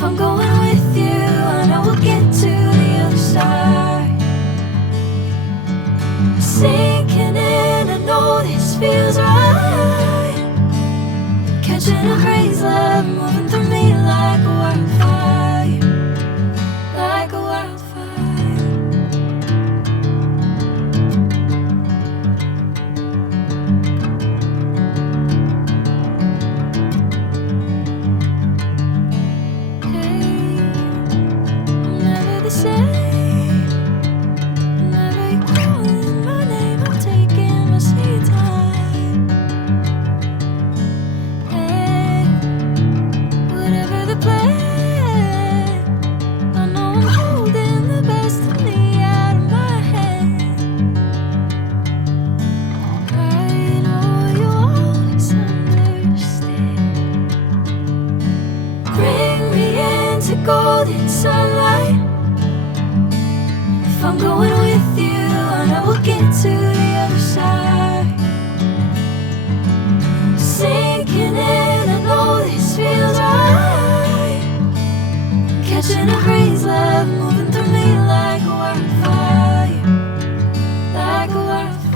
If I'm going with you, I know we'll get to the other side. Sinking in, I know this feels right. Catching a crazy love, moving through me like a wildfire, like a wildfire. Hey, I'm never the same. Whenever you're calling my name, I'm taking my sweet time. Hey, whatever the plan, I know I'm holding the best of me out of my hand. I know you always understand. Bring me into golden sunlight. If I'm going with you, I know we'll get to the other side. Sinking in, I know this feels right. Catching a crazy love, moving through me like a wildfire, like a wildfire.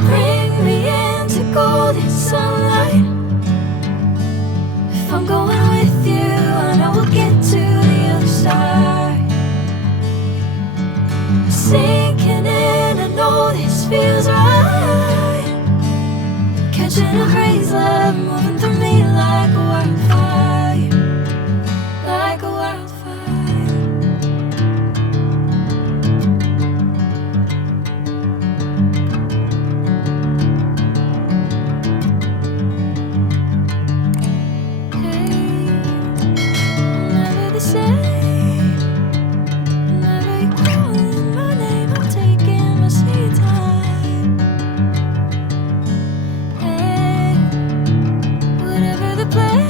Bring me into golden sunlight. If I'm going with you, I know we'll get to the other side. Sinking in, I know this feels right. Catching a crazy love, moving through me like a wildfire, like a wildfire. Hey, I'm never the same. Whenever you're calling my name, I'm taking my sweet time. Hey, whatever the plan.